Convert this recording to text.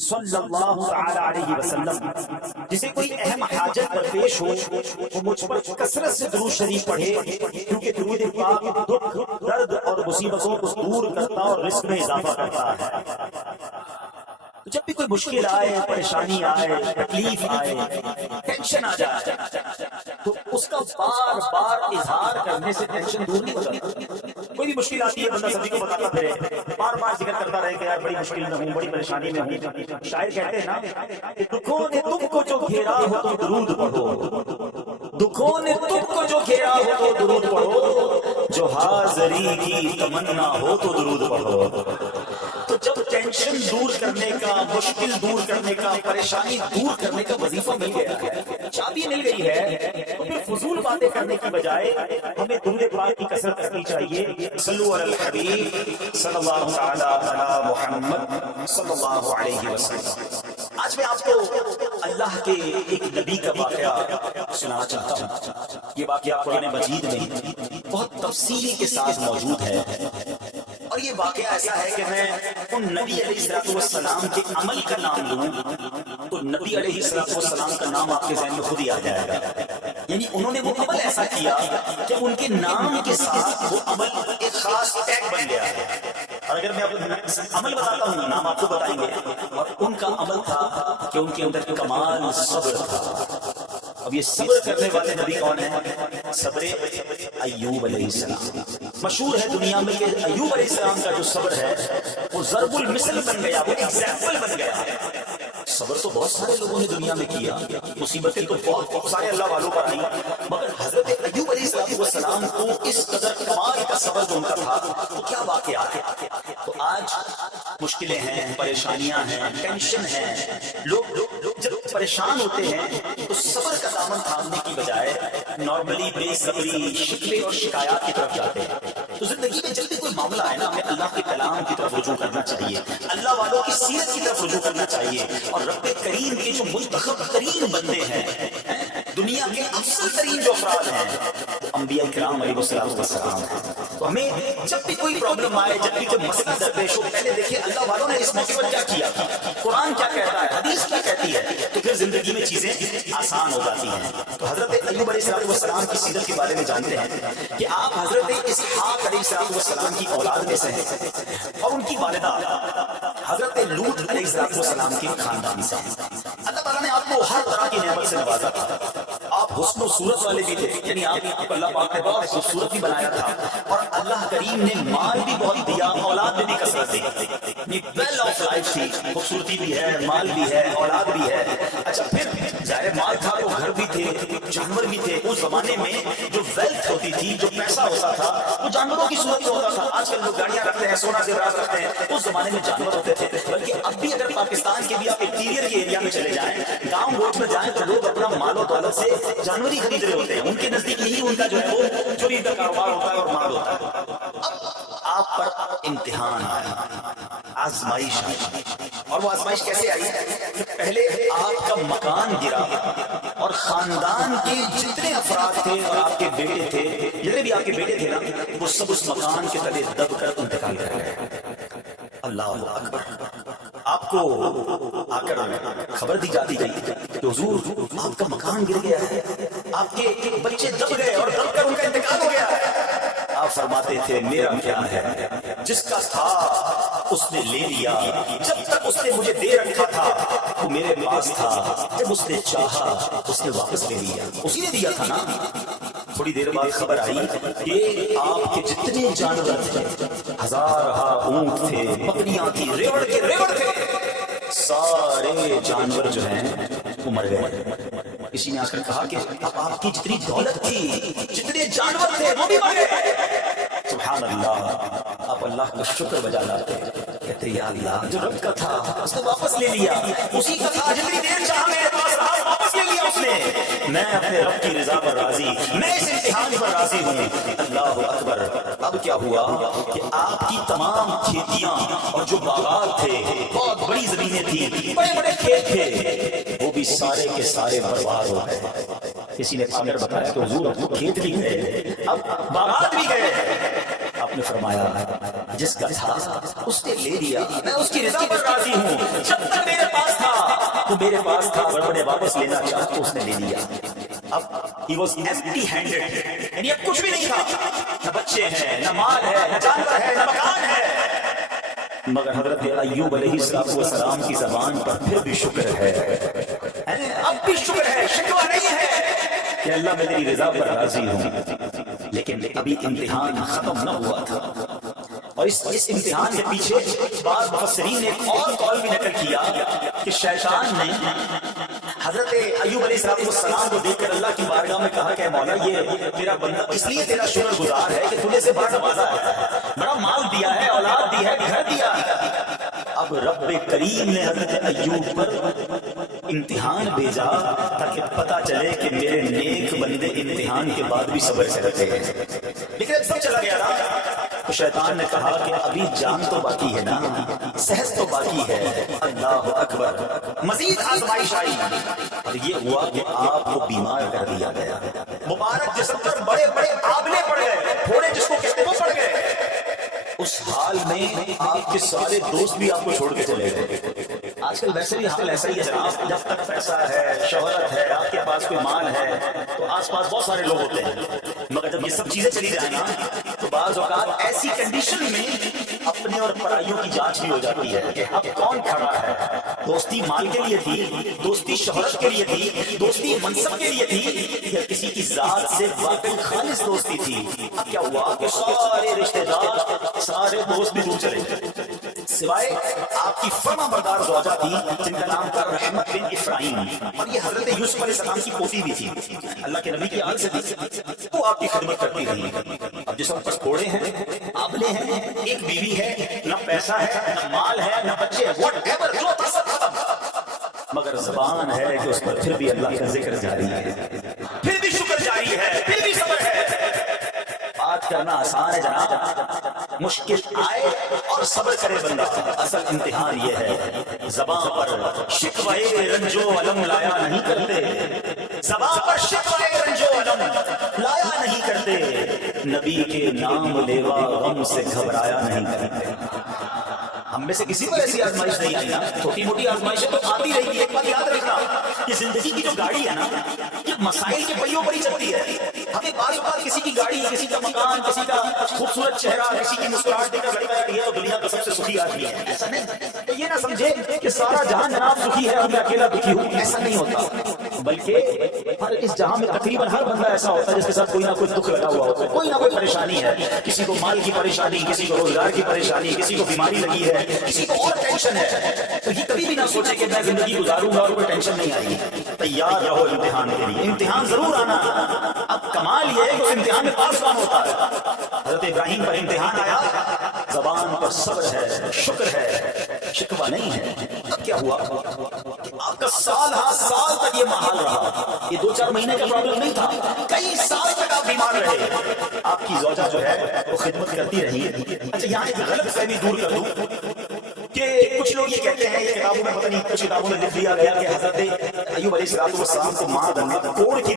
صلی اللہ تعالی علیہ وسلم جسے کوئی اہم حاجت درپیش ہو وہ مجھ پر کثرت سے درود شریف پڑھے، کیونکہ درود پاک دکھ، درد اور مصیبتوں کو دور کرتا اور رزق میں اضافہ کرتا ہے۔ جب بھی کوئی مشکل آئے، پریشانی آئے، تکلیف آئے، ٹینشن آ جائے تو اس کا بار بار اظہار کرنے سے ٹینشن دور نہیں ہوتا۔ کوئی بھی مشکل آتی ہے بندہ سبھی کو بتاتا پھرے، بار بار ذکر کرتا رہے کہ یار بڑی مشکل میں ہوں، بڑی پریشانی میں ہوں۔ شاعر کہتے ہیں نا کہ دکھوں نے تم کو جو گھیرا ہو تو درود پڑھو، دکھوں نے تم کو جو گھیرا ہو تو درود پڑھو، جو حاضری کی تمنا ہو تو درود پڑھو۔ تو جب ٹینشن دور کرنے کا، مشکل دور کرنے کا، پریشانی دور کرنے کا وظیفہ مل گیا ہے، چابی مل گئی ہے، تو پھر فضول باتیں کرنے کی بجائے ہمیں درود پاک کی کثرت کرنی چاہیے۔ صلو علی الحبیب صلی اللہ تعالی علی محمد صلی اللہ علیہ وسلم۔ آج میں آپ کو اللہ کے ایک نبی کا واقعہ سنانا چاہتا ہوں۔ یہ واقعہ قرآن مجید میں بہت تفصیلی کے ساتھ موجود ہے، اور یہ واقعہ ایسا ہے کہ میں ان نبی علیہ السلام کے عمل کا نام لوں تو نبی علیہ السلام کا نام آپ کے ذہن میں خود ہی آ جائے گا۔ یعنی انہوں نے وہ عمل ایسا کیا کہ ان کے نام کے ساتھ وہ عمل ایک خاص ٹیگ بن گیا ہے۔ اور اگر میں عمل بتاتا ہوں، نام آپ کو بتائیں گے، اور ان کا عمل تھا کہ ان کے اندر کمال صبر تھا۔ اب یہ صبر کرنے والے نبی کون ہیں؟ صبر ایوب علیہ السلام۔ مشہور ہے دنیا میں کہ ایوب علیہ السلام کا جو صبر ہے وہ ضرب المثل بن گیا، وہ ایگزامپل بن گیا۔ صبر تو بہت سارے لوگوں نے دنیا میں کیا، مصیبتیں تو بہت سارے اللہ والوں پر آئی، مگر حضرت ایوب علیہ السلام کو اس قدر کمال کا صبر جو ان کا تھا تو کیا واقعات ہے۔ تو آج مشکلیں ہیں، پریشانیاں ہیں، ٹینشن ہیں، لوگ جب پریشان ہوتے ہیں تو صبر کا دامن تھامنے کی بجائے نارملی بے صبری، شکوے اور شکایات کی طرف جاتے ہیں۔ تو زندگی میں جب بھی کوئی معاملہ ہے نا، ہمیں اللہ کے کلام کی طرف رجوع کرنا چاہیے، اللہ والوں کی سیرت کی طرف رجوع کرنا چاہیے، اور رب کریم کے جو منتخب ترین بندے ہیں، دنیا کے افضل ترین جو افراد ہیں، انبیاء کرام علیہ السلام ہیں۔ تو ہمیں جب بھی کوئی پرابلم آئے، جب بھی جب مسئلہ درپیش ہو، پہلے دیکھیں اللہ والوں نے اس موقع پر کیا کیا، قرآن کیا کہتا ہے، حدیث کیا کہتی ہے، تو پھر زندگی میں چیزیں آسان ہو جاتی ہیں۔ تو حضرت ایوب علیہ السلام کی سیرت کے بارے میں جانتے ہیں کہ آپ حضرت اسحاق علیہ السلام کی اولاد میں سے ہیں، اور ان کی والدہ حضرت لوط علیہ السلام کے خاندان سے ہیں۔ اللہ تعالیٰ نے آپ کو ہر طرح کی نعمت سے نوازا تھا، آپ حسن و صورت والے بھی تھے، یعنی آپ اللہ پاک نے بہت خوبصورت بھی بنایا تھا، اور اللہ کریم نے مال بھی بہت دیا، اولاد میں بھی کثرت دی، ویل آف لائف تھی، خوبصورتی بھی ہے، مال بھی ہے، اولاد بھی ہے۔ اچھا پھر ظاہر مال تھا تو گھر بھی تھے، جانور بھی تھے۔ اس زمانے میں جو ویلتھ ہوتی تھی، جو پیسہ ہوتا تھا وہ جانوروں کی صورت میں ہوتا تھا۔ آج کل لوگ گاڑیاں رکھتے ہیں، سونا زیورات رکھتے ہیں، اس زمانے میں جانور ہوتے تھے۔ بلکہ اب بھی اگر پاکستان کے بھی آپ انٹیریئر کے ایریا میں چلے جائیں، گاؤں گوٹ میں جائیں، تو لوگ اپنا مال و دولت سے جانور ہی خرید رہے ہوتے ہیں۔ ان کے نزدیک یہی ان کا جو ہے وہ چوری کا کاروبار ہوتا ہے اور مال ہوتا ہے۔ اب آپ پر امتحان آیا، آزمائش آئی، اور وہ آزمائش کیسے آئی؟ پہلے آپ کا مکان گرا، اور خاندان کے جتنے افراد تھے اور آپ کے بیٹے تھے، جتنے بھی آپ کے بیٹے تھے نا، وہ سب اس مکان کے تلے دب کر انتقال کر گئے۔ اللہ اکبر۔ آپ کو آ کر خبر دی جاتی گئی کہ حضور آپ کا مکان گر گیا ہے، آپ کے بچے دب گئے اور دب کر ان کا انتقال ہو گیا ہے۔ آپ فرماتے تھے میرا کیا ہے، جس کا تھا اس نے لے لیا، جب تک اس نے مجھے دے رکھا تھا وہ میرے پاس تھا، جب اس نے چاہا اس نے واپس لے لیا، اسی نے دیا تھا نا۔ تھوڑی دیر بعد خبر آئی کہ آپ کے جتنے جانور تھے، ہزارہا اونٹ تھے، بکریاں تھی، ریوڑ کے ریوڑ تھے، سارے جانور جو ہیں وہ مر گئے۔ کسی نے آ کر کہا کہ اب آپ کی جتنی دولت تھی، جتنے جانور تھے، وہ بھی مر گئے۔ سبحان اللہ، آپ اللہ کا شکر بجا لاتے، کہتے یا اللہ جو رب کا تھا اس نے واپس لے لیا، اسی کا تھا جتنی دیر چاہا میرے پاس رہا، واپس لے لیا اس نے۔ میں اپنے رب کی رضا پر راضی، میں اس امتحان پر راضی ہوں۔ اللہ اکبر۔ اب کیا ہوا کہ آپ کی تمام کھیتیاں اور جو باغات تھے، بہت بڑی زمینیں تھیں، بڑے بڑے کھیت تھے، وہ بھی سارے کے سارے برباد ہو گئے۔ کسی نے آ کر بتایا کہ حضور اب کھیت بھی گئے، اب باغات بھی گئے۔ آپ آپ نے فرمایا جس کا تھا اس نے لے لیا، میں اس کی رضا پر راضی ہوں، جب تک میرے پاس تھا تو میرے پاس تھا، بڑے بڑے واپس لینا چاہا تو اس نے لے لیا۔ اب he was empty handed، یعنی اب کچھ بھی نہیں تھا، نہ بچے ہیں، نہ مال ہے، نہ جانور ہے، نہ مکان ہے، مگر حضرت ایوب علیہ السلام کی زبان پر پھر بھی شکر ہے، اب بھی شکر ہے، شکوہ نہیں ہے کہ اللہ میں تیری رضا پر راضی ہوں۔ لیکن ابھی امتحان ختم نہ ہوا تھا، اور اس امتحان کے پیچھے بعض مفسرین نے ایک اور قول بھی نقل کیا کہ شیطان نے حضرت ایوب علیہ السلام کو دیکھ کر اللہ کی بارگاہ میں کہا کہ مولا یہ میرا بندہ اس لیے تیرا شکر گزار ہے کہ تجھے سے بڑا نوازا ہے، بڑا مال دیا ہے، اولاد دی ہے، گھر دیا ہے۔ اب رب کریم نے حضرت ایوب پر امتحان بھیجا تاکہ پتا چلے کہ میرے نیک بندے امتحان کے بعد بھی صبر کرتے ہیں۔ لیکن اب سب چلا گیا نا تو شیطان نے کہا کہ ابھی جان تو باقی ہے نا، صحت تو باقی ہے، اللہ اکبر، مزید آزمائش آئی، اور یہ ہوا کہ آپ کو بیمار کر دیا گیا، مبارک جسم پر بڑے بڑے آبلے پڑ گئے، پھوڑے جس کو کہتے وہ پڑ گئے۔ اس حال میں آپ کے سارے دوست بھی آپ کو چھوڑ کے چلے گئے۔ آج کل ویسے بھی حال ایسا ہی ہے جناب، جب تک پیسہ ہے، شہرت ہے، آپ کے پاس کوئی مال ہے تو آس پاس بہت سارے لوگ ہوتے ہیں، مگر جب یہ سب چیزیں چلی جائیں نا تو بعض اوقات ایسی کنڈیشن میں اپنے اور پرائیوں کی جانچ بھی ہو جاتی ہے کہ اب کون کھڑا ہے۔ دوستی مال کے لیے تھی، دوستی شہرت کے لیے تھی، دوستی منصب کے لیے تھی، یا کسی کی ذات سے واقعی خالص دوستی تھی؟ اب کیا ہوا کہ سارے رشتہ دار، سارے دوست بھی دور چلے گئے، سوائے آپ کی فرما بردار زوجہ تھی جن کا نام تھا رحمت بن افراہیم، اور یہ حضرت یوسف علیہ السلام کی پوتی بھی تھی، اللہ کے نبی کی آل سے تھی، وہ آپ کی خدمت کرتی رہی۔ اب جس وقت کوڑے ہیں، آبلے ہیں، ایک بیوی ہے، نہ پیسہ ہے، نہ مال ہے، نہ بچے، واٹ ایور جو تھا سب ختم، مگر زبان ہے کہ اس پر پھر بھی اللہ کا ذکر جاری ہے، پھر بھی شکر جاری ہے، پھر بھی صبر ہے۔ بات کرنا آسان ہے جناب، مشکل آئے اور صبر کرے بندہ، اصل امتحان یہ ہے زبان پر شکوہ رنج و علم لایا نہیں کرتے، زبان پر شکوہ رنج و علم لایا نہیں کرتے، نبی کے نام لیوا غم سے گھبرایا نہیں کرتے۔ ہم میں سے کسی کو ایسی آزمائش نہیں آئی نا، چھوٹی موٹی آزمائشیں تو آتی رہی ہے۔ ایک بات یاد رکھنا، یہ زندگی کی جو گاڑی ہے نا یہ مسائل کے پہیوں پر ہی چلتی ہے۔ ہمیں بعض اوقات کسی کی گاڑی، کسی کا مکان، کسی کا خوبصورت چہرہ، کسی کی مسکراہٹ دیکھ کر لگتا ہے یہ تو دنیا کا سب سے سخی آدمی ہے، ایسا نہیں۔ یہ نہ سمجھے کہ سارا جہاں جناب سخی ہے اور میں اکیلا دکھی ہوں، ایسا نہیں ہوتا، بلکہ ہر اس جہاں میں تقریباً ہر بندہ ایسا ہوتا ہے جس کے ساتھ کوئی نہ کوئی دکھ لگا ہوا ہوتا ہے، کوئی نہ کوئی پریشانی ہے، کسی کو مال کی پریشانی، کسی کو روزگار کی پریشانی، کسی کو بیماری لگی ہے، کسی کو اور ٹینشن ہے۔ تو یہ کبھی بھی نہ سوچے کہ میں زندگی گزاروں گا اور کوئی ٹینشن نہیں آئی، تیار رہو امتحان کے لیے، امتحان ضرور آنا۔ اب کمال یہ ہے کہ اس امتحان میں پاس کون ہوتا ہے۔ حضرت ابراہیم پر امتحان آیا، زبان پر صبر ہے، شکر ہے، شکوہ نہیں ہے۔ اب کیا ہوا کہ آپ کا سال ہاں سال تک یہ محال رہا، یہ 2-4 مہینے کا پرابلم نہیں تھا، کئی سال تک آپ بیمار رہے، آپ کی زوجہ جو ہے وہ خدمت کرتی رہی۔ اچھا یہاں ایک غلط فہمی دور کر دوں کہ کچھ لوگ یہ کہتے ہیں، یہ کتابوں میں پتہ نہیں کچھ کتابوں میں لکھ دیا گیا کہ حضرت ایوب علیہ السلام کو ماں بننا کوڑ کی